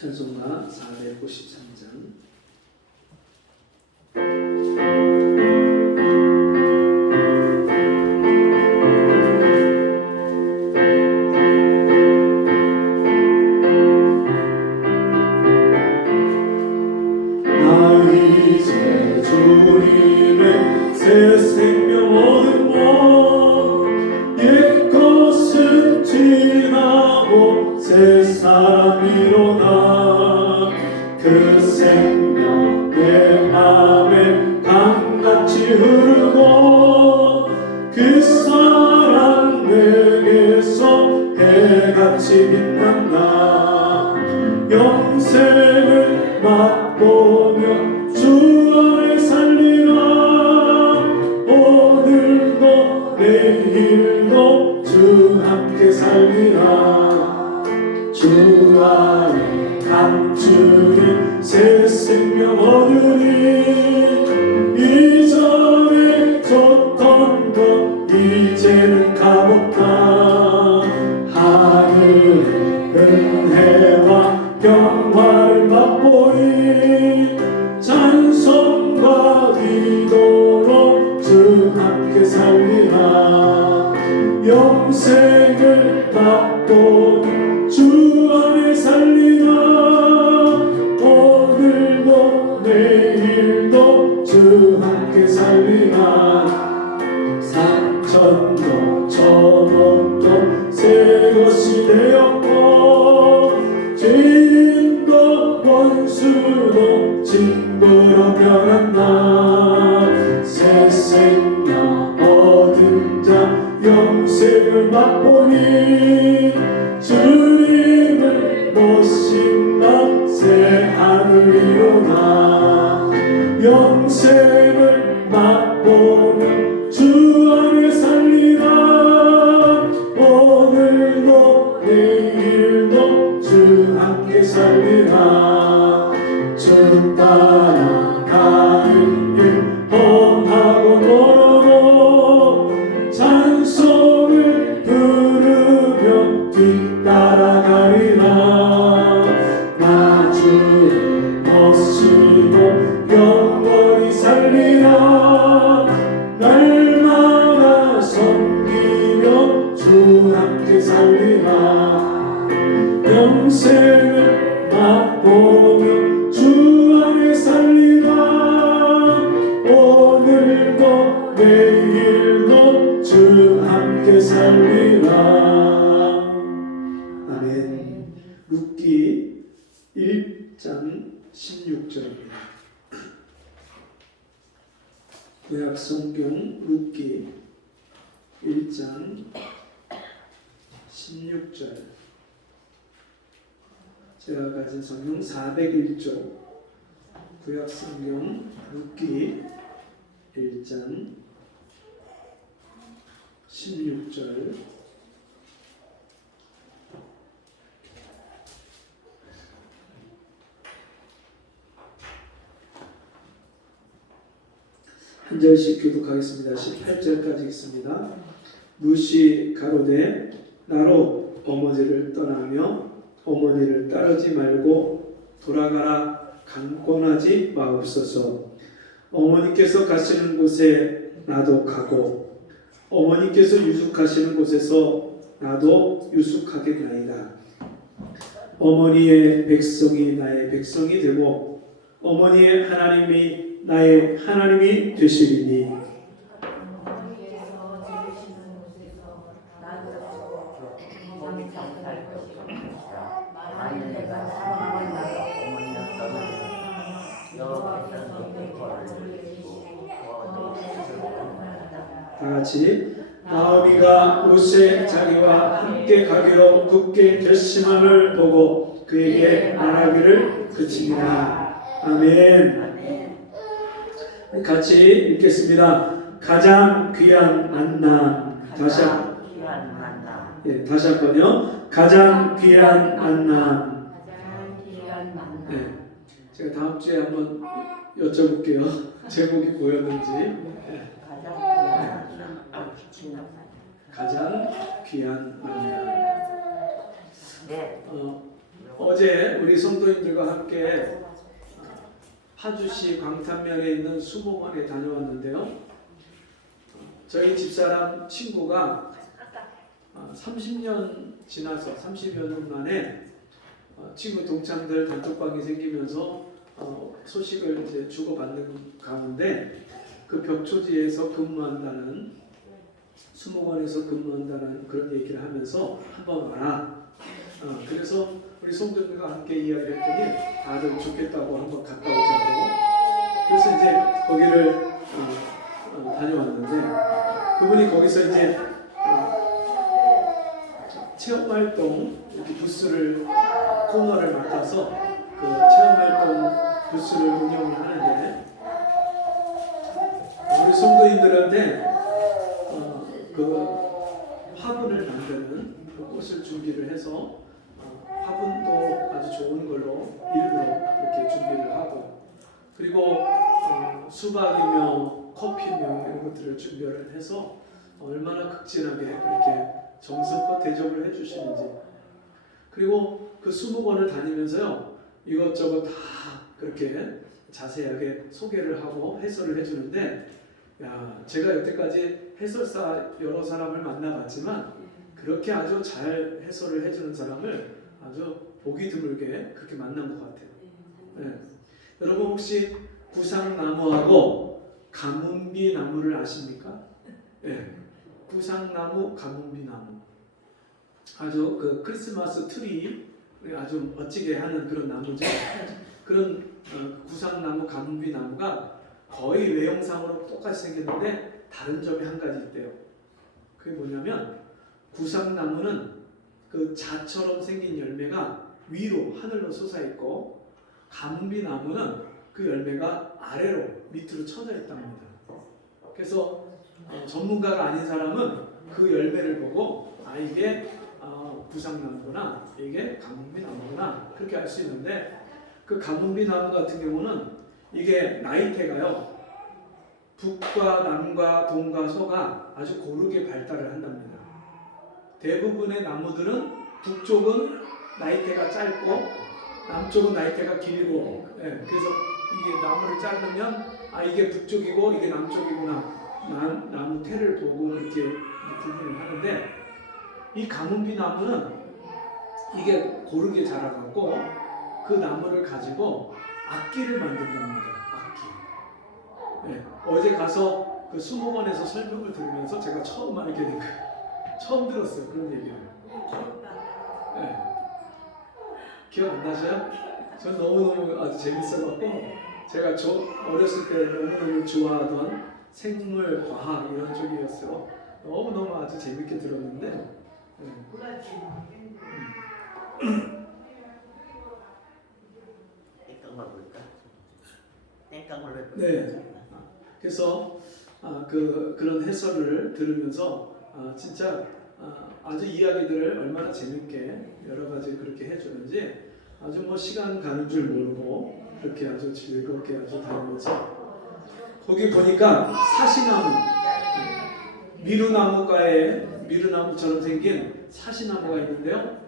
찬송가 453장. 주님의 새 생명 얻으며 옛것은 지나고 새 사람이로다. 그 생명 내 맘에 강같이 흐르고 그 사랑 내게서 해같이 빛난다. 영생을 맛보며 주 안에 살리라. 오늘도 내일도 주 함께 살리라. 주 안에 감추린 새 생명 얻으니 이전에 줬던 것 이제는 값없다. 하늘의 은혜와 영화를 맛보니 찬송과 기도로 주 함께 살리라. 영생을 맛보니 주 안에 살리라. 오늘도 내일도 주 함께 살리라. 삼천도 천억도 새 것이 되었고 죄인도 원수도 친구로 변한다. 새 생명 얻은 자 영생을 맛보니 주님을 모신다. 새 하늘이로다. 영생을 맛보며 주 안에 살리라. 오늘도 내일도 주 함께 살리라. 주 따라가는 길 험하고 멀어도 찬송을 부르며 뒤따라가리라. 나 주를 모시고 영원히 살리라. 날마다 섬기며 주 함께 살리라. 영생을 맛보며 주 안에 살리라. 오늘도 내일도 주 함께 살리라. 아멘. 룻기 1장 16절입니다. 구약 성경 룻기 1장 16절. 제가 가진 성경 401쪽 구약 성경 룻기 1장 16절. 한 절씩 교독하겠습니다. 18절까지 있습니다. 룻이 가로되 나로 어머니를 떠나며 어머니를 따르지 말고 돌아가라. 강권하지 마옵소서. 어머니께서 가시는 곳에 나도 가고 어머니께서 유숙하시는 곳에서 나도 유숙하겠나이다. 어머니의 백성이 나의 백성이 되고 어머니의 하나님이 나의 하나님이 되시리니 다같이 나오미가 룻의 자기와 함께 가기로 굳게 결심함을 보고 그에게 말하기를 그치니라. 아멘. 같이 읽겠습니다. 가장 귀한 만남. 다시 한번요. 가장 귀한 만남. 네. 제가 다음 주에 한번 여쭤볼게요. 제목이 뭐였는지. 가장 귀한 만남. 어제 우리 성도님들과 함께 파주시 광탄면에 있는 수목원에 다녀왔는데요. 저희 집사람 친구가 30년 지나서 30여 년 만에 친구 동창들 단톡방이 생기면서 소식을 이제 주고받는 가운데 그 벽초지에서 근무한다는 수목원에서 근무한다는 그런 얘기를 하면서 한번 와라. 그래서 우리 성도들과 함께 이야기를 했더니 다들 좋겠다고 한번 갔다 오자고. 그래서 이제 거기를 다녀왔는데 그분이 거기서 이제 체험활동 이렇게 부스를 코너를 맡아서 그 체험활동 부스를 운영을 하는데 우리 성도님들한테 그 화분을 만드는 그 꽃을 준비를 해서 화분도 아주 좋은 걸로 일부러 이렇게 준비를 하고 그리고 수박이며 커피며 이런 것들을 준비를 해서 얼마나 극진하게 그렇게 정성껏 대접을 해주시는지 그리고 그 수목원을 다니면서요 이것저것 다 그렇게 자세하게 소개를 하고 해설을 해주는데 야 제가 여태까지 해설사 여러 사람을 만나봤지만 그렇게 아주 잘 해설을 해주는 사람을 아주 보기 드물게 그렇게 만난 것 같아요. 네. 여러분 혹시 구상나무하고 가문비 나무를 아십니까? 네. 구상나무, 가문비 나무. 아주 그 크리스마스 트리 아주 멋지게 하는 그런 나무죠. 그런 구상나무, 가문비 나무가 거의 외형상으로 똑같이 생겼는데 다른 점이 한 가지 있대요. 그게 뭐냐면 구상나무는 그 자처럼 생긴 열매가 위로 하늘로 솟아있고 가문비 나무는 그 열매가 아래로 밑으로 쳐져 있답니다. 그래서 전문가가 아닌 사람은 그 열매를 보고 아 이게 구상나무구나 이게 가문비 나무구나 그렇게 알 수 있는데 그 가문비 나무 같은 경우는 이게 나이테가요 북과 남과 동과 서가 아주 고르게 발달을 한답니다. 대부분의 나무들은 북쪽은 나이테가 짧고 남쪽은 나이테가 길고 그래서 이게 나무를 자르면 아 이게 북쪽이고 이게 남쪽이구나 나무 태를 보고 그렇게 구분을 하는데 이 가문비 나무는 이게 고르게 자라갖고 그 나무를 가지고 악기를 만든답니다. 악기. 어제 가서 그 수목원에서 설명을 들으면서 제가 처음 알게 된 거예요. 처음 들었어요 그런 얘기를. 기억 안 나세요? 전 너무너무 아주 재밌어갖고 제가 어렸을 때 너무너무 좋아하던 생물, 과학 이런 쪽이었어요. 너무너무 아주 재밌게 들었는데 네. 그래서 그런 해설을 들으면서 진짜 아주 이야기들을 얼마나 재밌게 여러 가지 그렇게 해주는지 아주 뭐 시간 가는 줄 모르고 그렇게 아주 즐겁게 아주 다니면서 거기 보니까 사시나무 미루나무처럼 생긴 사시나무가 있는데요.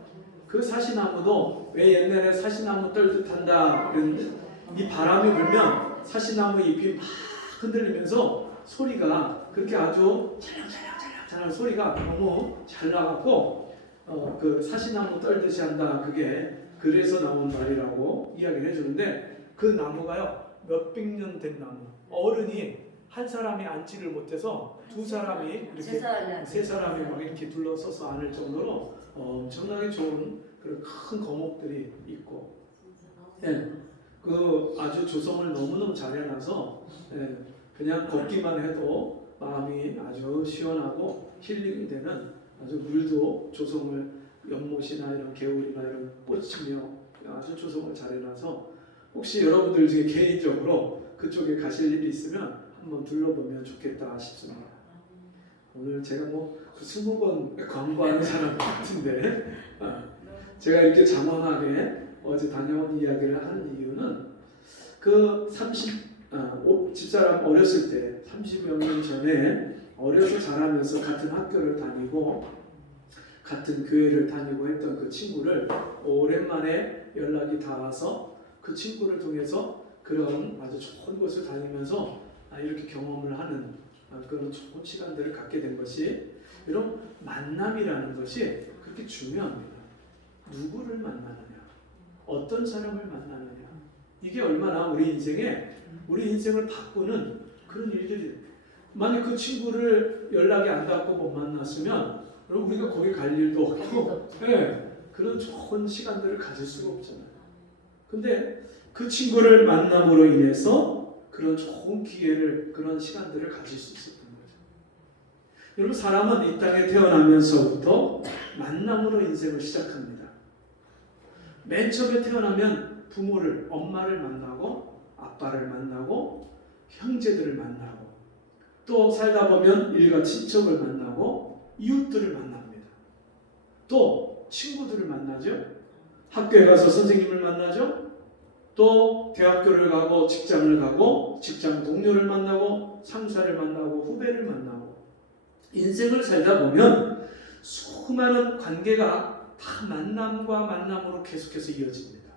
그 사시나무도 왜 옛날에 사시나무 떨듯 한다 그랬는데 이 바람이 불면 사시나무 잎이 막 흔들리면서 소리가 그렇게 아주 찰랑찰랑 소리가 너무 잘 나갖고 그 사시나무 떨듯이 한다 그게 그래서 나온 말이라고 이야기를 해주는데 그 나무가요 몇백 년 된 나무 어른이 한 사람이 앉지를 못해서 두 사람이 이렇게 세 사람이 막 이렇게 둘러서서 앉을 정도로 엄청나게 좋은 그런 큰 거목들이 있고 그 아주 조성을 너무너무 잘 해놔서 그냥 걷기만 해도 마음이 아주 시원하고 힐링이 되는 아주 물도 조성을 연못이나 이런 개울이나 이런 꽃이며 아주 조성을 잘 해놔서 혹시 여러분들 중에 개인적으로 그쪽에 가실 일이 있으면 한번 둘러보면 좋겠다 싶습니다. 오늘 제가 그 수목원 광고하는 사람 같은데 제가 이렇게 장황하게 어제 다녀온 이야기를 하는 이유는 그 집사람 어렸을 때 30여 년 전에 어려서 자라면서 같은 학교를 다니고 같은 교회를 다니고 했던 그 친구를 오랜만에 연락이 닿아서 그 친구를 통해서 그런 아주 좋은 곳을 다니면서 이렇게 경험을 하는 그런 좋은 시간들을 갖게 된 것이, 이런 만남이라는 것이 그렇게 중요합니다. 누구를 만나느냐, 어떤 사람을 만나느냐, 이게 얼마나 우리 인생을 바꾸는 그런 일들이. 만약 그 친구를 연락이 안 닿고 못 만났으면 그럼 우리가 거기 갈 일도 없고, 그런 좋은 시간들을 가질 수가 없잖아요. 근데 그 친구를 만남으로 인해서 그런 좋은 기회를, 그런 시간들을 가질 수 있었던 거죠. 여러분, 사람은 이 땅에 태어나면서부터 만남으로 인생을 시작합니다. 맨 처음에 태어나면 부모를, 엄마를 만나고 아빠를 만나고 형제들을 만나고, 또 살다 보면 일가 친척을 만나고 이웃들을 만납니다. 또 친구들을 만나죠. 학교에 가서 선생님을 만나죠. 또 대학교를 가고 직장을 가고 직장 동료를 만나고 상사를 만나고 후배를 만나고, 인생을 살다 보면 수많은 관계가 다 만남과 만남으로 계속해서 이어집니다.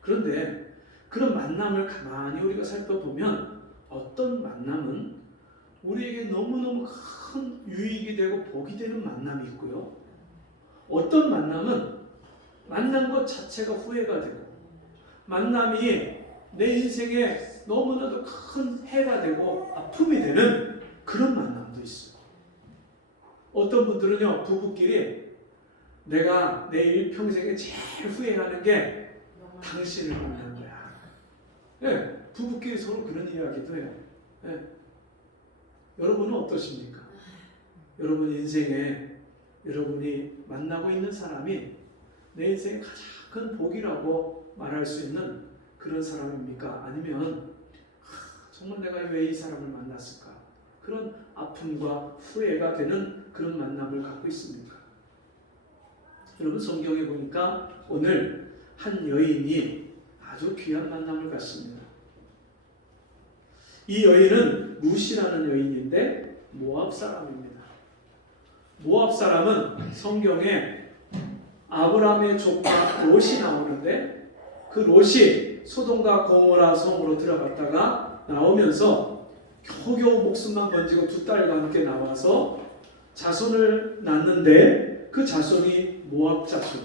그런데 그런 만남을 가만히 우리가 살펴보면 어떤 만남은 우리에게 너무너무 큰 유익이 되고 복이 되는 만남이 있고요, 어떤 만남은 만난 것 자체가 후회가 되고, 만남이 내 인생에 너무나도 큰 해가 되고 아픔이 되는 그런 만남도 있어요. 어떤 분들은요, 부부끼리 내가 내 일평생에 제일 후회하는 게 당신을 만난 거야. 부부끼리 서로 그런 이야기도 해요. 여러분은 어떠십니까? 여러분 인생에 여러분이 만나고 있는 사람이 내 인생의 가장 큰 복이라고 말할 수 있는 그런 사람입니까? 아니면 정말 내가 왜 이 사람을 만났을까? 그런 아픔과 후회가 되는 그런 만남을 갖고 있습니까? 여러분, 성경에 보니까 오늘 한 여인이 아주 귀한 만남을 갖습니다. 이 여인은 룻이라는 여인인데 모압 사람입니다. 모압 사람은 성경에 아브라함의 조카 롯이 나오는데, 그 롯이 소돔과 고모라 성으로 들어갔다가 나오면서 겨우겨우 목숨만 건지고 두 딸과 함께 나와서 자손을 낳는데, 그 자손이 모압 자손.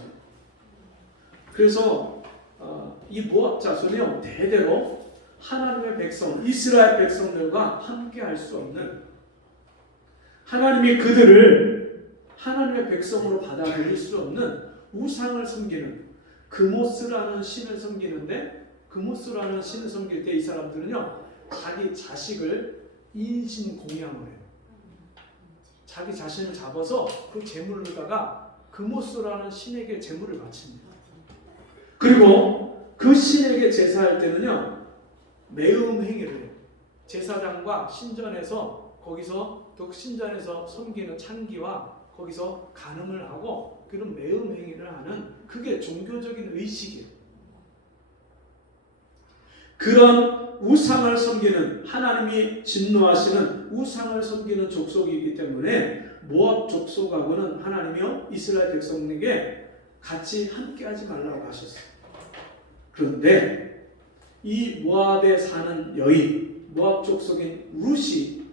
그래서 이 모압 자손이요, 대대로 하나님의 백성, 이스라엘 백성들과 함께 할 수 없는, 하나님이 그들을 하나님의 백성으로 받아들일 수 없는 우상을 섬기는, 그모스라는 신을 섬기는데, 그모스라는 신을 섬길 때 이 사람들은요, 자기 자식을 인신공양을 해요. 자기 자신을 잡아서 그 제물로다가 그모스라는 신에게 제물을 바칩니다. 그리고 그 신에게 제사할 때는요, 매음 행위를 해요. 제사장과 신전에서, 거기서 또 신전에서 섬기는 창기와 거기서 간음을 하고 그런 매음 행위를 하는, 그게 종교적인 의식이에요. 그런 우상을 섬기는, 하나님이 진노하시는 우상을 섬기는 족속이기 때문에 모압 족속하고는 하나님이요, 이스라엘 백성에게 같이 함께하지 말라고 하셨어요. 그런데 이 모압에 사는 여인, 모압 족속인 룻이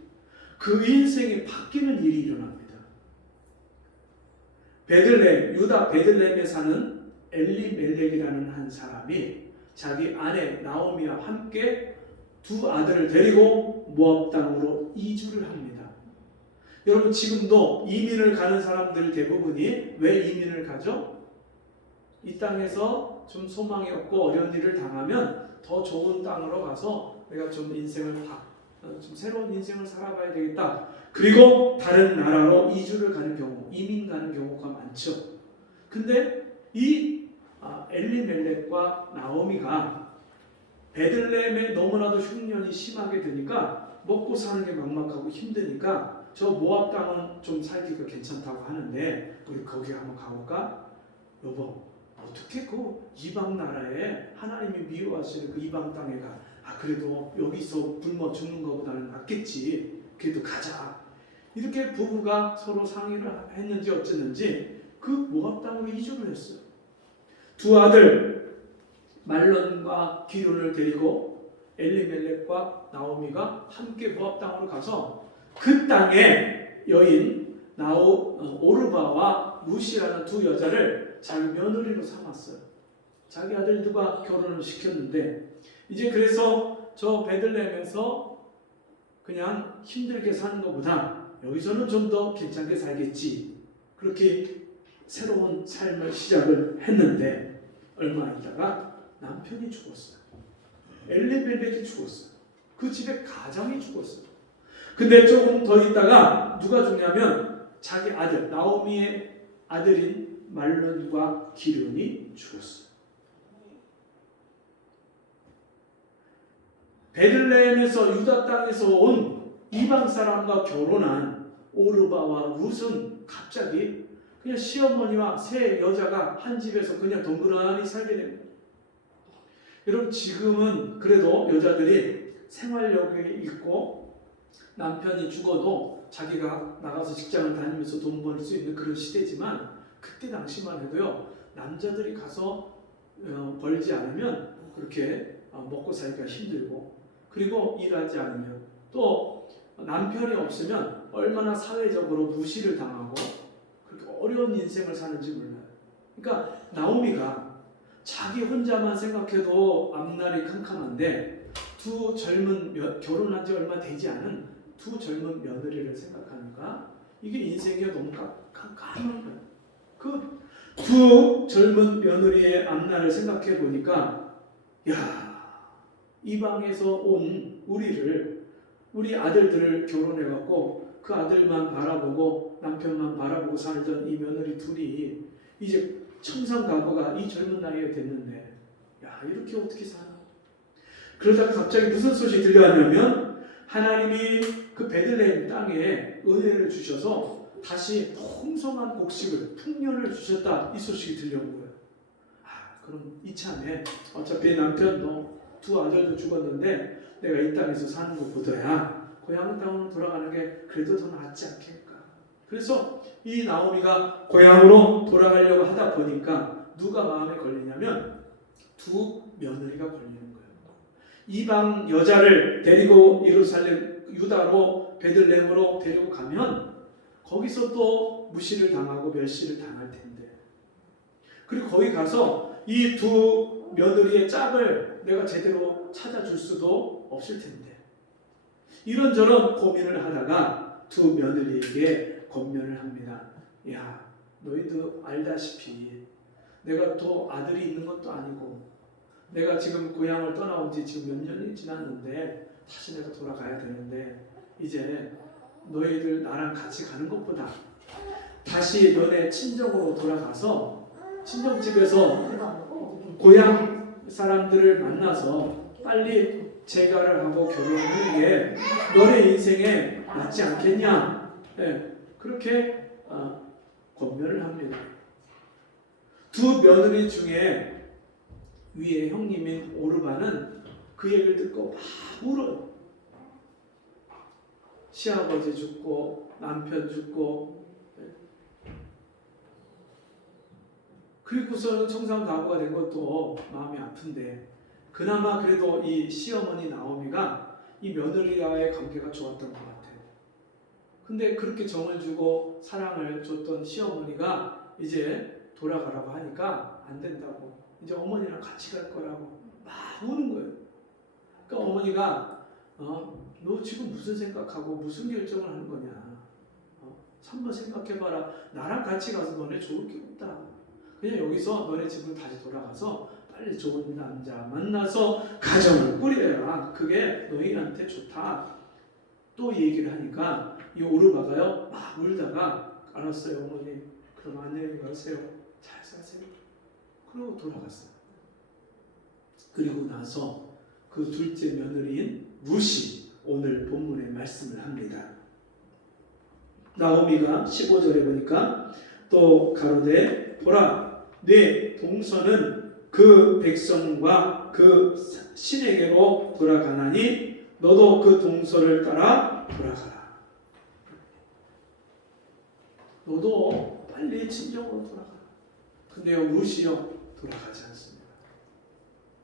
그 인생이 바뀌는 일이 일어납니다. 베들레헴, 유다 베들레헴에 사는 엘리멜렉이라는 한 사람이 자기 아내 나오미와 함께 두 아들을 데리고 모압 땅으로 이주를 합니다. 여러분, 지금도 이민을 가는 사람들 대부분이 왜 이민을 가죠? 이 땅에서 좀 소망이 없고 어려운 일을 당하면 더 좋은 땅으로 가서 내가 좀 인생을 좀 새로운 인생을 살아봐야 되겠다. 그리고 다른 나라로 이주를 가는 경우, 이민 가는 경우가 많죠. 근데 이 엘리멜렉과 나오미가 베들레헴에 너무나도 흉년이 심하게 되니까 먹고 사는 게 막막하고 힘드니까 저 모압 땅은 좀 살기가 괜찮다고 하는데 우리 거기 한번 가볼까? 여보, 어떻게 그 이방 나라에 하나님이 미워하시는 그 이방 땅에 가? 그래도 여기서 굶어 죽는 것보다는 낫겠지. 그래도 가자. 이렇게 부부가 서로 상의를 했는지 어쨌는지 그 모압 땅으로 이주를 했어요. 두 아들 말론과 기륜을 데리고 엘리멜렉과 나오미가 함께 모압 땅으로 가서 그 땅의 여인 오르바와 루시라는 두 여자를 자기 며느리로 삼았어요. 자기 아들들과 결혼을 시켰는데 이제 그래서 저 베들레헴에서 그냥 힘들게 사는 것보다 여기서는 좀 더 괜찮게 살겠지. 그렇게 새로운 삶을 시작을 했는데 얼마 있다가 남편이 죽었어요. 엘리멜렉이 죽었어요. 그 집에 가장이 죽었어요. 근데 조금 더 있다가 누가 죽냐면 자기 아들 나오미의 아들인 말론과 기륜이 죽었어요. 베들레헴에서 유다 땅에서 온 이방 사람과 결혼한 오르바와 룻은 갑자기 그냥 시어머니와 세 여자가 한 집에서 그냥 덩그러니 살게 됩니다. 여러분 지금은 그래도 여자들이 생활력이 있고 남편이 죽어도 자기가 나가서 직장을 다니면서 돈 벌 수 있는 그런 시대지만 그때 당시만 해도요 남자들이 가서 벌지 않으면 그렇게 먹고 살기가 힘들고 그리고 일하지 않으면 또 남편이 없으면 얼마나 사회적으로 무시를 당하고 그렇게 어려운 인생을 사는지 몰라요. 그러니까 나오미가 자기 혼자만 생각해도 앞날이 캄캄한데 두 젊은 결혼한 지 얼마 되지 않은 두 젊은 며느리를 생각하니까 이게 인생이 너무 깜깜한 거예요. 그 두 젊은 며느리의 앞날을 생각해 보니까 이방에서 온 우리 아들들을 결혼해 갖고 그 아들만 바라보고 남편만 바라보고 살던 이 며느리 둘이 이제 청산가부가 이 젊은 나이에 됐는데 이렇게 어떻게 사나? 그러다가 갑자기 무슨 소식이 들려왔냐면 하나님이 그 베들레헴 땅에 은혜를 주셔서 다시 풍성한 곡식을 풍년을 주셨다 이 소식이 들려온 거예요. 그럼 이참에 어차피 남편도 두 아들도 죽었는데 내가 이 땅에서 사는 것보다야 고향 땅으로 돌아가는 게 그래도 더 낫지 않겠까. 그래서 이 나오미가 고향으로 돌아가려고 하다 보니까 누가 마음에 걸리냐면 두 며느리가 걸리는 거예요. 이방 여자를 데리고 예루살렘 유다로 베들레헴으로 데리고 가면 거기서 또 무시를 당하고 멸시를 당할 텐데 그리고 거기 가서 이 두 며느리의 짝을 내가 제대로 찾아줄 수도 없을 텐데 이런저런 고민을 하다가 두 며느리에게 권면을 합니다. 너희도 알다시피 내가 또 아들이 있는 것도 아니고 내가 지금 고향을 떠나온 지 지금 몇 년이 지났는데 다시 내가 돌아가야 되는데 이제 너희들 나랑 같이 가는 것보다 다시 너네 친정으로 돌아가서 친정집에서 고향 사람들을 만나서 빨리 재가를 하고 결혼하는 게 너네 인생에 맞지 않겠냐? 그렇게 권면을 합니다. 두 며느리 중에 위에 형님인 오르바는 그 얘기를 듣고 막 울어요. 시아버지 죽고 남편 죽고 그리고서는 청산가부가 된 것도 마음이 아픈데 그나마 그래도 이 시어머니 나오미가 이 며느리와의 관계가 좋았던 것 같아요. 근데 그렇게 정을 주고 사랑을 줬던 시어머니가 이제 돌아가라고 하니까 안 된다고 이제 어머니랑 같이 갈 거라고 막 우는 거예요. 그러니까 어머니가 너 지금 무슨 생각하고 무슨 결정을 하는 거냐? 한번 생각해봐라. 나랑 같이 가서 너네 좋을 게 없다. 그냥 여기서 너네 집으로 다시 돌아가서 빨리 좋은 남자 만나서 가정을 꾸려야 그게 너희한테 좋다. 또 얘기를 하니까 이 오르바가요 막 울다가 알았어요 어머니 그럼 안녕히 가세요. 잘 사세요. 그러고 돌아갔어요. 그리고 나서 그 둘째 며느리인 룻이 오늘 본문의 말씀을 합니다. 나오미가 15절에 보니까 또 가로되 보라 내 동서는 그 백성과 그 신에게로 돌아가나니 너도 그 동서를 따라 돌아가라. 너도 빨리 친정으로 돌아가. 근데요, 룻이요 돌아가지 않습니다.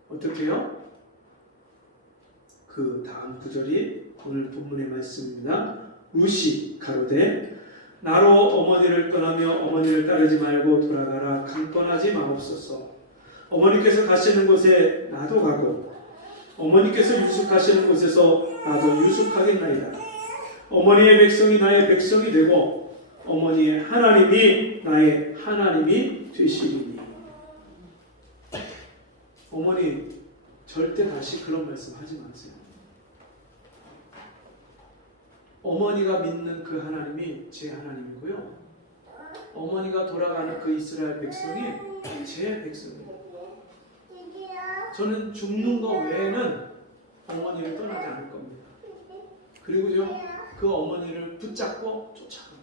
어떻게 해요? 그 다음 구절이 오늘 본문의 말씀입니다. 룻이 가로되 나로 어머니를 떠나며 어머니를 따르지 말고 돌아가라. 강권하지 마옵소서. 어머니께서 가시는 곳에 나도 가고 어머니께서 유숙하시는 곳에서 나도 유숙하겠나이다. 어머니의 백성이 나의 백성이 되고 어머니의 하나님이 나의 하나님이 되시리니. 어머니 절대 다시 그런 말씀 하지 마세요. 어머니가 믿는 그 하나님이 제 하나님이고요. 어머니가 돌아가는 그 이스라엘 백성이 제 백성입니다. 저는 죽는 것 외에는 어머니를 떠나지 않을 겁니다. 그리고요, 그 어머니를 붙잡고 쫓아갑니다.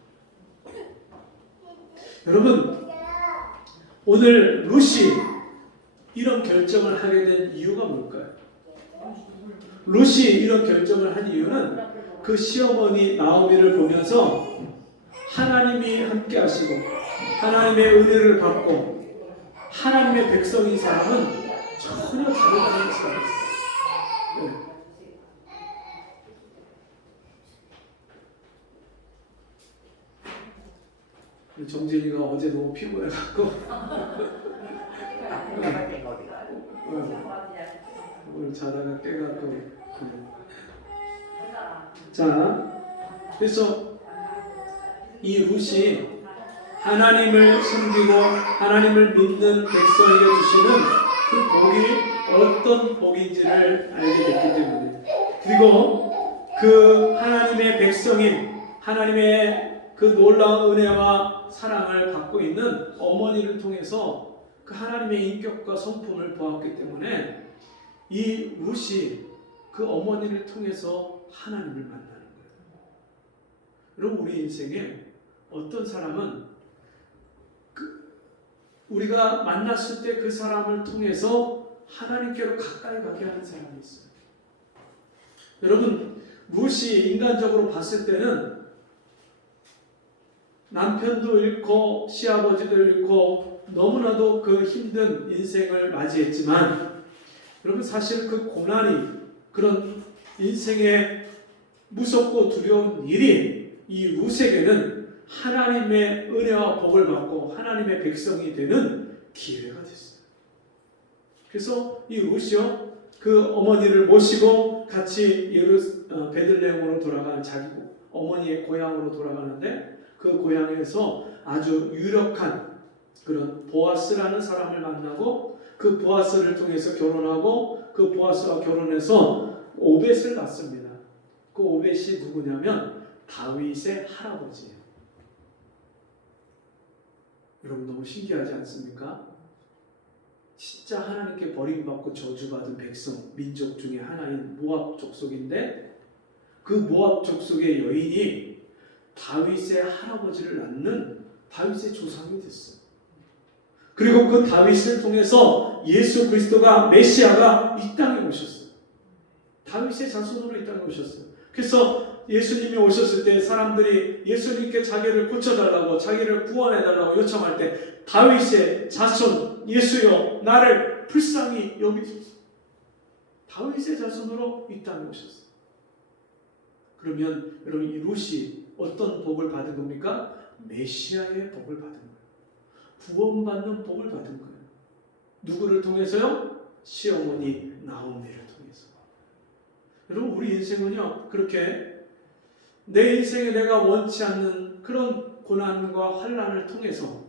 여러분, 오늘 룻이 이런 결정을 하게 된 이유가 뭘까요? 룻이 이런 결정을 한 이유는 그 시어머니 나오미를 보면서 하나님이 함께 하시고 하나님의 은혜를 받고 하나님의 백성인 사람은 전혀 다르다는 것을 알았어요. 정진이가 어제 너무 피곤해갖고 오늘 자다가 깨갖고 자, 그래서 이 룻이 하나님을 섬기고 하나님을 믿는 백성에게 주시는 그 복이 어떤 복인지를 알게 됐기 때문에, 그리고 그 하나님의 백성인 하나님의 그 놀라운 은혜와 사랑을 받고 있는 어머니를 통해서 그 하나님의 인격과 성품을 보았기 때문에 이 룻이 그 어머니를 통해서 하나님을 만나는 거예요. 여러분, 우리 인생에 어떤 사람은 우리가 만났을 때 그 사람을 통해서 하나님께로 가까이 가게 하는 사람이 있어요. 여러분, 룻이 인간적으로 봤을 때는 남편도 잃고 시아버지도 잃고 너무나도 그 힘든 인생을 맞이했지만, 여러분, 사실 그 고난이, 그런 인생의 무섭고 두려운 일이 이 룻에게는 하나님의 은혜와 복을 받고 하나님의 백성이 되는 기회가 됐어요. 그래서 이 룻이요, 그 어머니를 모시고 같이 베들레헴으로 돌아가는 자기 어머니의 고향으로 돌아가는데, 그 고향에서 아주 유력한 그런 보아스라는 사람을 만나고 그 보아스를 통해서 결혼하고 그 보아스와 결혼해서 오벳을 낳습니다. 그 오벳이 누구냐면 다윗의 할아버지예요. 여러분, 너무 신기하지 않습니까? 진짜 하나님께 버림받고 저주받은 백성, 민족 중에 하나인 모압 족속인데, 그 모압 족속의 여인이 다윗의 할아버지를 낳는 다윗의 조상이 됐어요. 그리고 그 다윗을 통해서 예수 그리스도가, 메시아가 이 땅에 오셨어요. 다윗의 자손으로 이 땅에 오셨어요. 그래서 예수님이 오셨을 때 사람들이 예수님께 자기를 고쳐달라고, 자기를 구원해달라고 요청할 때 다윗의 자손 예수여 나를 불쌍히 여기소서. 다윗의 자손으로 이 땅에 오셨어요. 그러면 여러분, 이 룻이 어떤 복을 받은 겁니까? 메시아의 복을 받은 거예요. 구원받는 복을 받은 거예요. 누구를 통해서요? 시어머니 나오미를 통해서. 여러분, 우리 인생은요, 그렇게 내 인생에 내가 원치 않는 그런 고난과 환난을 통해서,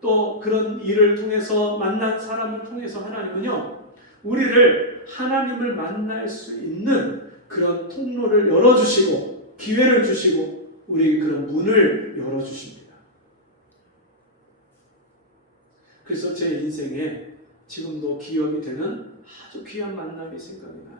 또 그런 일을 통해서 만난 사람을 통해서 하나님은요, 우리를 하나님을 만날 수 있는 그런 통로를 열어주시고 기회를 주시고 우리에게 그런 문을 열어주십니다. 그래서 제 인생에 지금도 기억이 되는 아주 귀한 만남이 생각이 나요.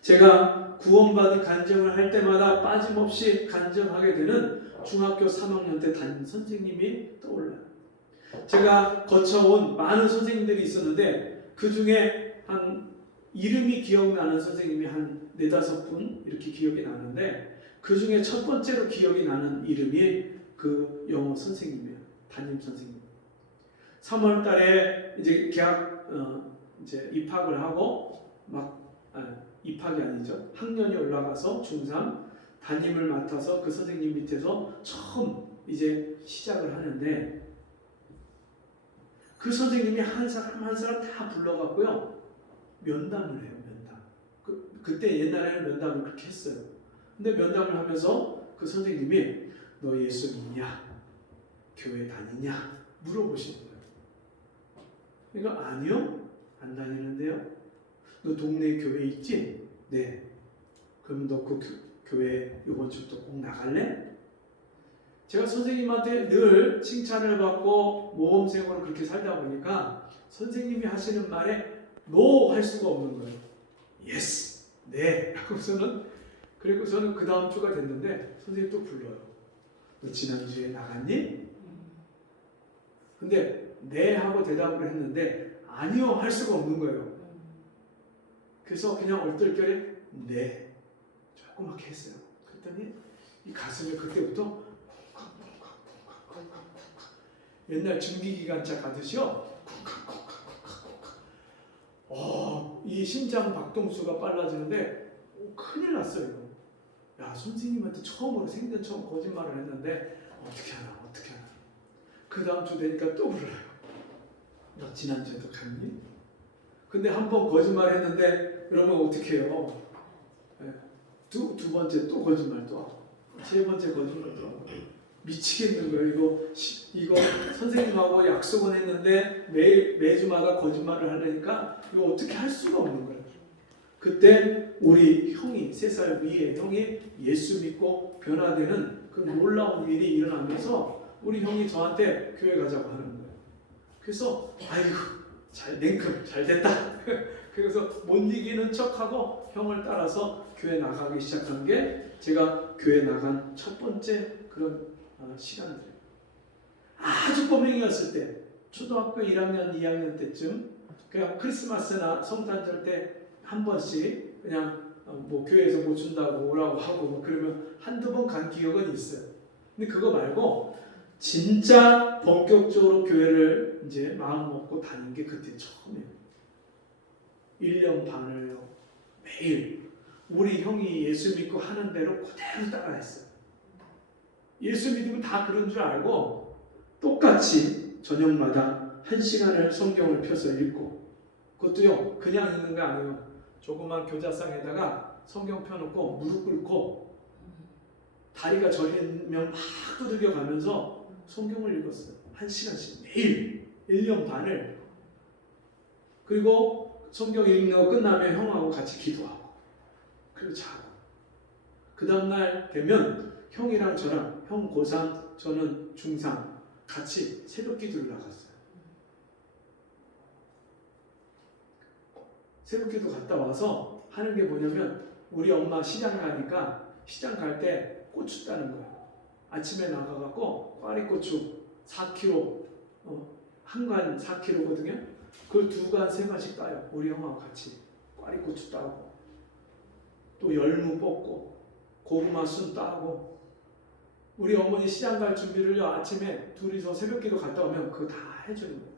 제가 구원받은 간증을 할 때마다 빠짐없이 간증하게 되는 중학교 3학년 때 담임 선생님이 떠올라요. 제가 거쳐온 많은 선생님들이 있었는데 그 중에 한 이름이 기억나는 선생님이 한 4-5분 이렇게 기억이 나는데, 그 중에 첫 번째로 기억이 나는 이름이 그 영어 선생님이에요. 담임 선생님. 3월 달에 이제 이제 입학을 하고 입학이 아니죠. 학년이 올라가서 중3 담임을 맡아서 그 선생님 밑에서 처음 이제 시작을 하는데 그 선생님이 한 사람 한 사람 다 불러갖고요. 면담을 해요. 면담. 그때 옛날에는 면담을 그렇게 했어요. 근데 면담을 하면서 그 선생님이 너 예수 믿냐? 교회 다니냐? 물어보시는 거예요. 그러니까 아니요. 안 다니는데요. 너 동네에 교회 있지? 네. 그럼 너 그 교회 이번 주부터 꼭 나갈래? 제가 선생님한테 늘 칭찬을 받고 모험생으로 그렇게 살다 보니까 선생님이 하시는 말에 NO 할 수가 없는 거예요. Yes, 네. 그리고서는 그 다음 주가 됐는데 선생님 또 불러요. 너 지난주에 나갔니? 근데 네 하고 대답을 했는데 아니요 할 수가 없는 거예요. 그래서 그냥 얼떨결에 네 조그맣게 했어요. 그랬더니 이 가슴에 그때부터 옛날 증기기관차 가듯이요. 이 심장 박동수가 빨라지는데 큰일 났어요. 이거. 야, 선생님한테 처음으로 생전 처음 거짓말을 했는데 어떻게 하나. 그 다음 주 되니까 또 불러요. 너 지난주에도 갔니? 근데 한 번 거짓말했는데 그러면 어떻게 해요? 두 번째 또 거짓말 또 하고 세 번째 거짓말 또 하고 미치겠는 거예요. 이거 선생님하고 약속은 했는데 매주마다 거짓말을 하려니까 이거 어떻게 할 수가 없는 거예요. 그때 우리 형이 3살 위에 형이 예수 믿고 변화되는 그 놀라운 일이 일어나면서 우리 형이 저한테 교회 가자고 하는 거예요. 그래서 아이고 냉큼 잘 됐다. 그래서 못 이기는 척하고 형을 따라서 교회 나가기 시작한 게 제가 교회 나간 첫 번째 그런 시간들이에요. 아주 꼬맹이였을 때 초등학교 1학년, 2학년 때쯤 그냥 크리스마스나 성탄절 때 한 번씩 그냥 뭐 교회에서 뭐 준다고 오라고 하고 뭐 그러면 한두 번 간 기억은 있어요. 근데 그거 말고 진짜 본격적으로 교회를 이제 마음 먹고 다닌 게 그때 처음이에요. 1년 반을요. 매일 우리 형이 예수 믿고 하는 대로 그대로 따라했어요. 예수 믿으면 다 그런 줄 알고 똑같이 저녁마다 1시간을 성경을 펴서 읽고 그것도요 그냥 읽는 거 아니에요. 조그만 교자상에다가 성경 펴놓고 무릎 꿇고 다리가 저리면 막 두들겨 가면서 성경을 읽었어요. 1시간씩 매일 1년 반을. 그리고 성경 읽는 거 끝나면 형하고 같이 기도하고 그리고 자고 그 다음날 되면 형이랑 저랑 형 고3 저는 중3 같이 새벽 기도를 나갔어요. 새벽 기도 갔다 와서 하는 게 뭐냐면 우리 엄마 시장 가니까 시장 갈 때 고추 따는 거예요. 아침에 나가갖고 꽈리고추 4kg 한 관 4kg거든요. 그걸 2관 3관씩 따요. 우리 형하고 같이 꽈리고추 따고 또 열무 뽑고 고구마 순 따고 우리 어머니 시장 갈 준비를요 아침에 둘이서 새벽기도 갔다 오면 그거 다 해주는 거예요.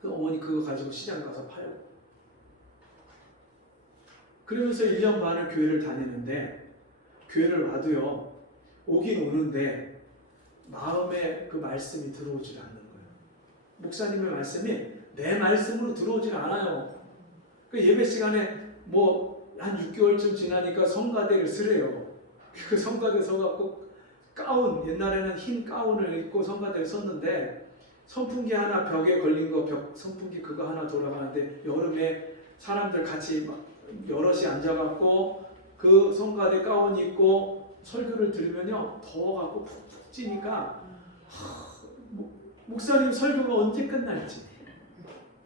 그 어머니 그거 가지고 시장 가서 팔고 그러면서 1년 반을 교회를 다니는데 교회를 와도요 오긴 오는데 마음에 그 말씀이 들어오질 않는 거예요. 목사님의 말씀이 내 말씀으로 들어오질 않아요. 그 예배 시간에 뭐 한 6개월쯤 지나니까 성가대를 쓰래요. 그 성가대 서갖고 가운 옛날에는 흰 가운을 입고 성가대를 썼는데 선풍기 하나 벽에 걸린 거 선풍기 그거 하나 돌아가는데 여름에 사람들 같이 막 여럿이 앉아갖고 그 성가대 가운 입고 설교를 들으면요 더워갖고 푹푹 찌니까 목사님 설교가 언제 끝날지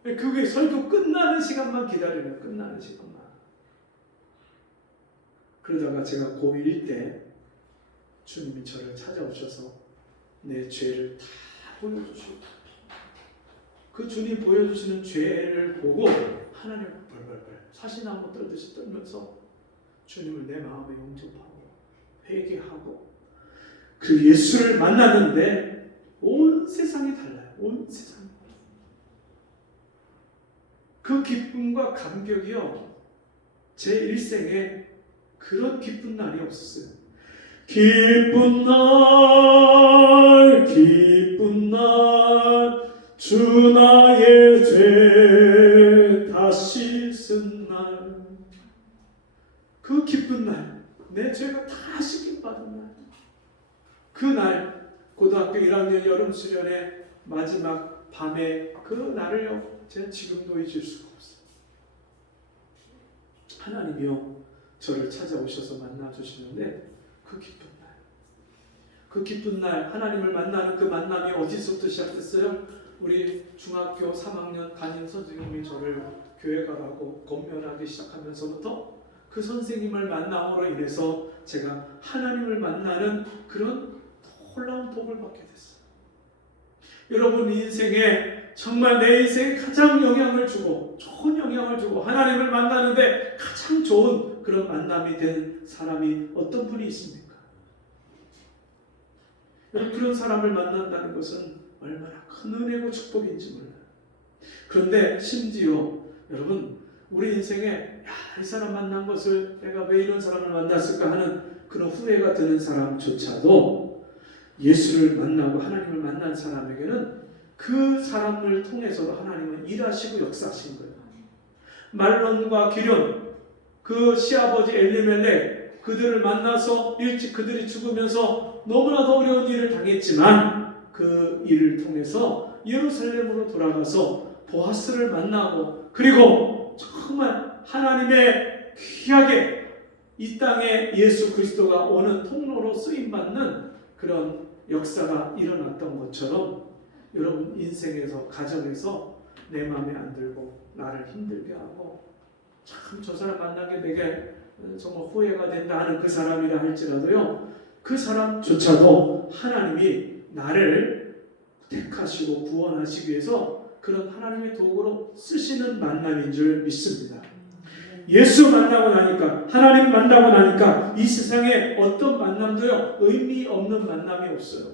그게 설교 끝나는 시간만 기다리는 끝나는 시간만. 그러다가 제가 고1 때 주님이 저를 찾아오셔서 내 죄를 다 보여주시고 그 주님 보여주시는 죄를 보고 하나님 벌벌벌 사시나무 떨듯이 떨면서 주님을 내 마음에 영접하고 회개하고 그 예수를 만났는데 온 세상이 달라요. 온 세상이. 그 기쁨과 감격이요, 제 일생에 그런 기쁜 날이 없었어요. 기쁜 날, 기쁜 날, 주 나의 죄 다 씻은 날. 그 기쁜 날, 내 죄가 다 씻김받은 날. 그 날, 고등학교 1학년 여름 수련의 마지막 밤에 그 날을요, 제가 지금도 잊을 수가 없어요. 하나님이요, 저를 찾아오셔서 만나주시는데 그 기쁜 날, 그 기쁜 날, 하나님을 만나는 그 만남이 어디서부터 시작됐어요? 우리 중학교 3학년 담임 선생님이 저를 교회 가라고 권면하기 시작하면서부터 그 선생님을 만남으로 인해서 제가 하나님을 만나는 그런 놀라운 복을 받게 됐어요. 여러분 인생에 정말 내 인생에 가장 영향을 주고 좋은 영향을 주고 하나님을 만나는데 가장 좋은 그런 만남이 된 사람이 어떤 분이 있습니까? 여러분, 그런 사람을 만난다는 것은 얼마나 큰 은혜고 축복인지 몰라요. 그런데 심지어 여러분, 우리 인생에 이 사람 만난 것을 내가 왜 이런 사람을 만났을까 하는 그런 후회가 드는 사람조차도 예수를 만나고 하나님을 만난 사람에게는 그 사람을 통해서도 하나님은 일하시고 역사하신 거예요. 말론과 기련, 그 시아버지 엘리멜렉, 그들을 만나서 일찍 그들이 죽으면서 너무나도 어려운 일을 당했지만 그 일을 통해서 예루살렘으로 돌아가서 보아스를 만나고, 그리고 정말 하나님의 귀하게 이 땅에 예수 그리스도가 오는 통로로 쓰임받는 그런 역사가 일어났던 것처럼 여러분 인생에서, 가정에서 내 마음에 안 들고 나를 힘들게 하고 참 저 사람 만나게 되게 정말 후회가 된다 하는 그 사람이라 할지라도요, 그 사람조차도 하나님이 나를 택하시고 구원하시기 위해서 그런 하나님의 도구로 쓰시는 만남인 줄 믿습니다. 예수 만나고 나니까, 하나님 만나고 나니까 이 세상에 어떤 만남도요 의미 없는 만남이 없어요.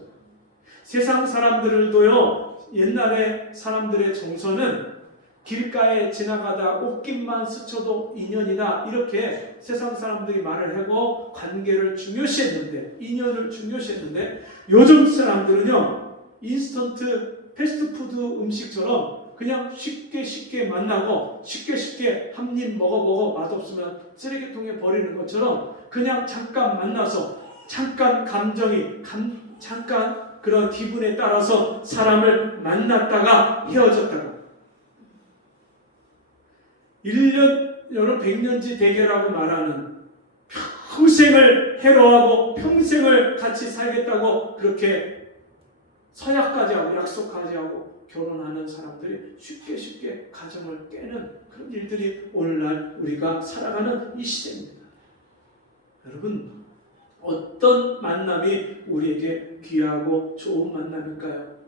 세상 사람들도요, 옛날에 사람들의 정서는 길가에 지나가다 옷깃만 스쳐도 인연이다, 이렇게 세상 사람들이 말을 하고 관계를 중요시했는데, 인연을 중요시했는데, 요즘 사람들은요 인스턴트 패스트푸드 음식처럼 그냥 쉽게 만나고 쉽게 한 입 먹어 맛없으면 쓰레기통에 버리는 것처럼 그냥 잠깐 만나서 잠깐 잠깐 그런 기분에 따라서 사람을 만났다가 헤어졌다가 1년, 여러분 100년지 대계라고 말하는 평생을 해로하고 평생을 같이 살겠다고 그렇게 서약까지 하고 약속까지 하고 결혼하는 사람들이 쉽게 가정을 깨는 그런 일들이 오늘날 우리가 살아가는 이 시대입니다. 여러분, 어떤 만남이 우리에게 귀하고 좋은 만남일까요?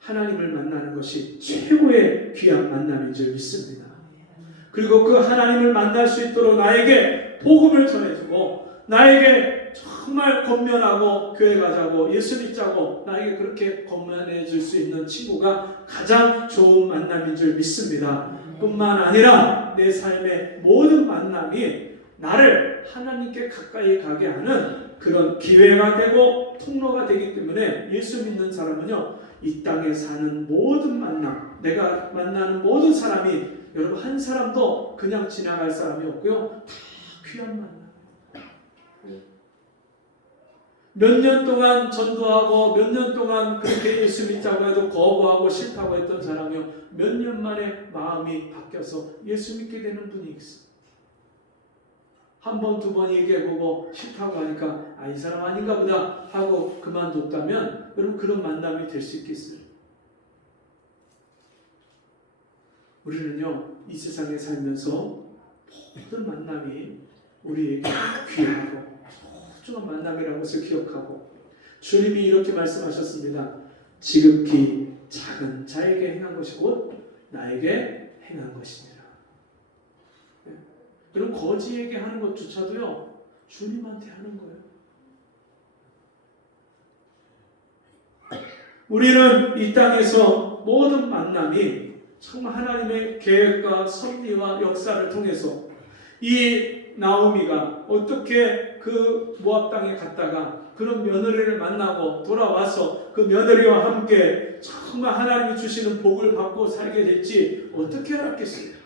하나님을 만나는 것이 최고의 귀한 만남인 줄 믿습니다. 그리고 그 하나님을 만날 수 있도록 나에게 복음을 전해주고, 나에게 정말 권면하고 교회 가자고 예수 믿자고 나에게 그렇게 권면해 줄 수 있는 친구가 가장 좋은 만남인 줄 믿습니다. 뿐만 아니라 내 삶의 모든 만남이 나를 하나님께 가까이 가게 하는 그런 기회가 되고 통로가 되기 때문에 예수 믿는 사람은요, 이 땅에 사는 모든 만남, 내가 만나는 모든 사람이, 여러분 한 사람도 그냥 지나갈 사람이 없고요, 다 귀한 만남. 몇 년 동안 전도하고 몇 년 동안 그렇게 예수 믿자고 해도 거부하고 싫다고 했던 사람이요, 몇 년 만에 마음이 바뀌어서 예수 믿게 되는 분이 있어요. 한 번, 두 번 얘기해보고 싫다고 하니까 이 사람 아닌가 보다 하고 그만뒀다면 여러분 그런 만남이 될 수 있겠어요? 우리는요, 이 세상에 살면서 모든 만남이 우리에게 귀하고 소중한 만남이라는 것을 기억하고, 주님이 이렇게 말씀하셨습니다. 지극히 작은 자에게 행한 것이 곧 나에게 행한 것이니라. 그럼 거지에게 하는 것조차도요, 주님한테 하는 거예요. 우리는 이 땅에서 모든 만남이 정말 하나님의 계획과 섭리와 역사를 통해서 이 나오미가 어떻게 그 모압 땅에 갔다가 그런 며느리를 만나고 돌아와서 그 며느리와 함께 정말 하나님이 주시는 복을 받고 살게 될지 어떻게 알았겠습니까?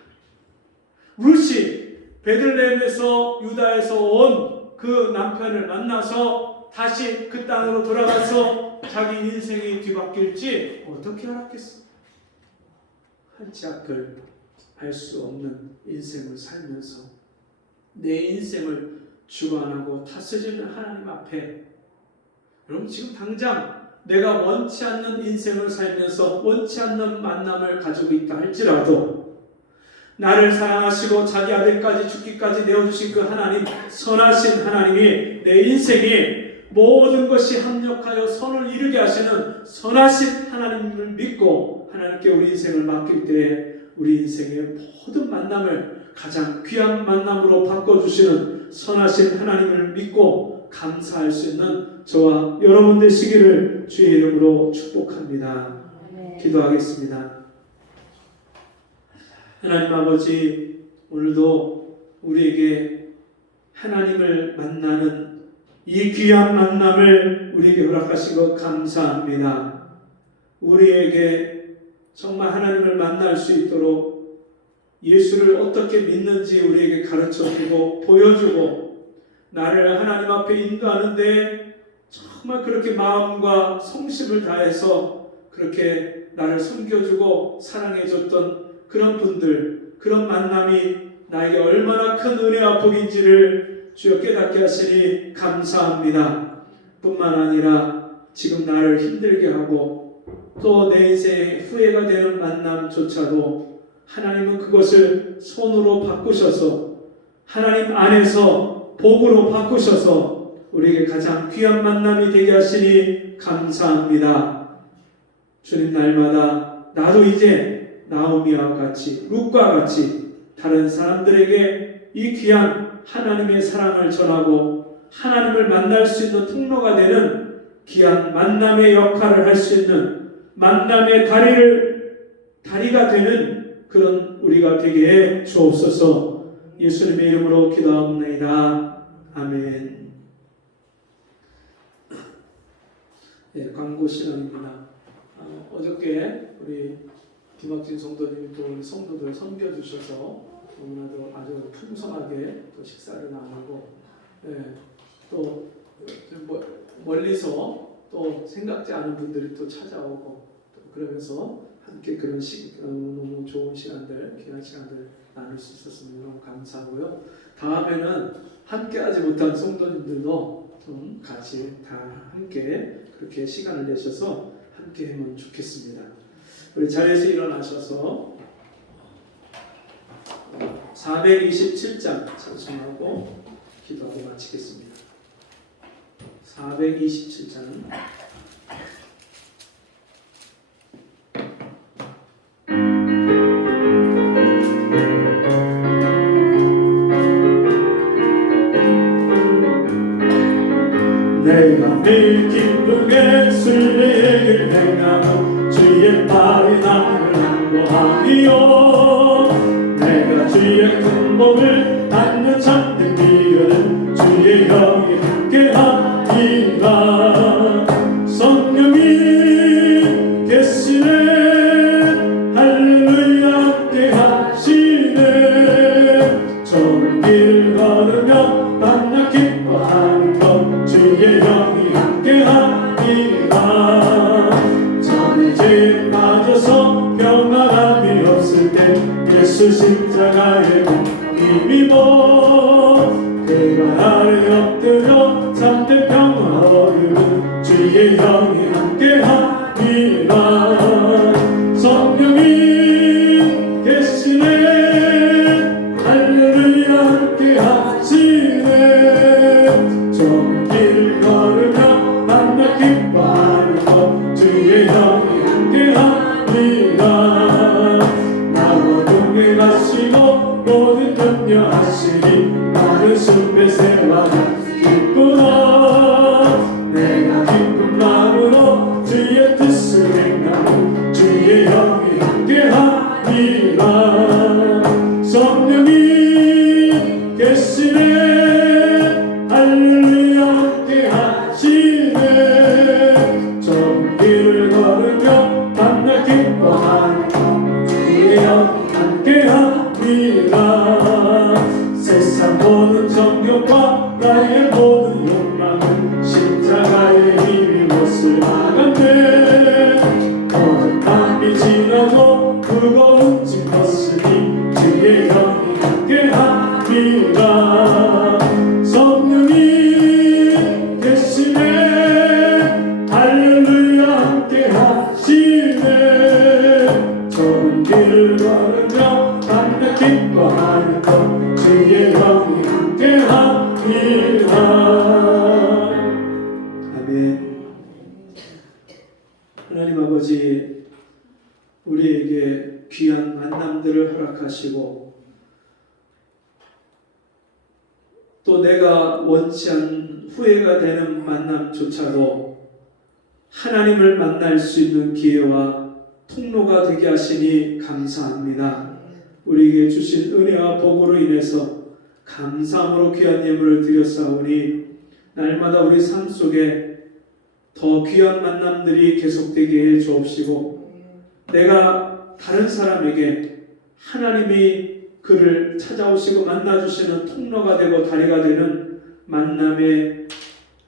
룻이 베들레헴에서 유다에서 온 그 남편을 만나서 다시 그 땅으로 돌아가서 자기 인생이 뒤바뀔지 어떻게 알았겠습니까? 한치 앞을 알 수 없는 인생을 살면서 내 인생을 주관하고 다스리는 하나님 앞에, 여러분 지금 당장 내가 원치 않는 인생을 살면서 원치 않는 만남을 가지고 있다 할지라도 나를 사랑하시고 자기 아들까지 죽기까지 내어주신 그 하나님, 선하신 하나님이 내 인생에 모든 것이 합력하여 선을 이루게 하시는 선하신 하나님을 믿고 하나님께 우리 인생을 맡길 때에 우리 인생의 모든 만남을 가장 귀한 만남으로 바꿔주시는 선하신 하나님을 믿고 감사할 수 있는 저와 여러분 되시기를 주의 이름으로 축복합니다. 기도하겠습니다. 하나님 아버지, 오늘도 우리에게 하나님을 만나는 이 귀한 만남을 우리에게 허락하신 것 감사합니다. 우리에게 정말 하나님을 만날 수 있도록 예수를 어떻게 믿는지 우리에게 가르쳐주고 보여주고 나를 하나님 앞에 인도하는데 정말 그렇게 마음과 성심을 다해서 그렇게 나를 섬겨주고 사랑해줬던 그런 분들, 그런 만남이 나에게 얼마나 큰 은혜와 복인지를 주여 깨닫게 하시니 감사합니다. 뿐만 아니라 지금 나를 힘들게 하고 또 내 인생에 후회가 되는 만남조차도 하나님은 그것을 손으로 바꾸셔서 하나님 안에서 복으로 바꾸셔서 우리에게 가장 귀한 만남이 되게 하시니 감사합니다. 주님, 날마다 나도 이제 나오미와 같이 룻과 같이 다른 사람들에게 이 귀한 하나님의 사랑을 전하고 하나님을 만날 수 있는 통로가 되는 귀한 만남의 역할을 할 수 있는 만남의 다리가 되는 그런 우리가 되게 해 주옵소서. 예수님의 이름으로 기도합니다. 아멘. 네, 광고 시간입니다. 어저께 우리 김학진 성도님이 또 우리 성도들 섬겨주셔서 너무나도 아주 풍성하게 또 식사를 나누고, 또 멀리서 또 생각지 않은 분들이 또 찾아오고, 또 그러면서 함께 그런 너무 좋은 시간들, 귀한 시간들 나눌 수 있었으면 너무 감사하고요. 다음에는 함께하지 못한 성도님들도 좀 같이 다 함께 그렇게 시간을 내셔서 함께 하면 좋겠습니다. 우리 자리에서 일어나셔서 427장 찬송하고 기도하고 마치겠습니다. 427장 내가 매일 기쁘게 순례를 행하고 주의 발이 나를 항복하리요. 내가 주의 큰 복을 받는 참된 비결은 주의 영이 함께하리라. 성령이 계시네, 할렐루야 함께하시네. 좋은 길 걸으며 만나 기뻐하는 것 주의 영이 함께하리라. 전에 죄에 빠져서 평안함이 없을 때 예수 십자가의 힘입어 그가 아래 엎드려 참된 평화 얻으는 주의 영이 함께하리라. 성령이 계시네, 할렐루야 함께하시네. 좋은 길을 걸으며 만나 기뻐하는 것 주의 영이 함께하리라. 나로 동행하시고 모든 염려하시니 나는 숲의 새와 같으니 아버지 우리에게 귀한 만남들을 허락하시고 또 내가 원치 않은 후회가 되는 만남조차도 하나님을 만날 수 있는 기회와 통로가 되게 하시니 감사합니다. 우리에게 주신 은혜와 복으로 인해서 감사함으로 귀한 예물을 드렸사오니 날마다 우리 삶 속에 더 귀한 만남들이 계속되게 해 주옵시고 내가 다른 사람에게 하나님이 그를 찾아오시고 만나주시는 통로가 되고 다리가 되는 만남의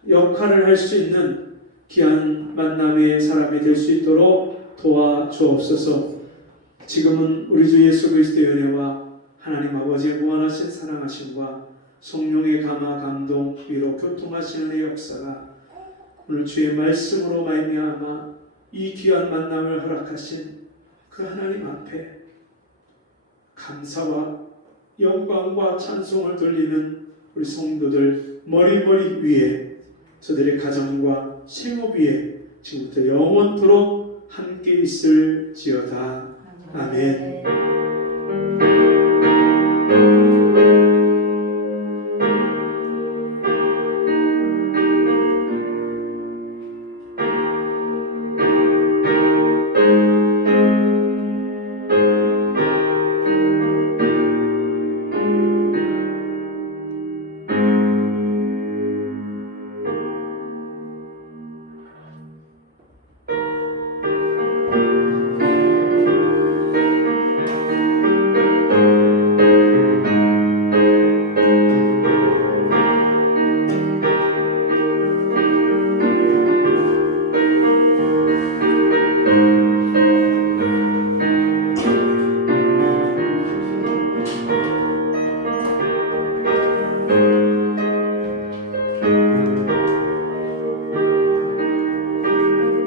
역할을 할 수 있는 귀한 만남의 사람이 될 수 있도록 도와주옵소서. 지금은 우리 주 예수 그리스도의 은혜와 하나님 아버지의 무한하신 사랑하심과 성령의 감화 감동 위로 교통하시는 은혜의 역사가 오늘 주의 말씀으로 말미암아 이 귀한 만남을 허락하신 그 하나님 앞에 감사와 영광과 찬송을 돌리는 우리 성도들 머리 위에 저들의 가정과 생업 위에 지금부터 영원토록 함께 있을지어다. 아멘.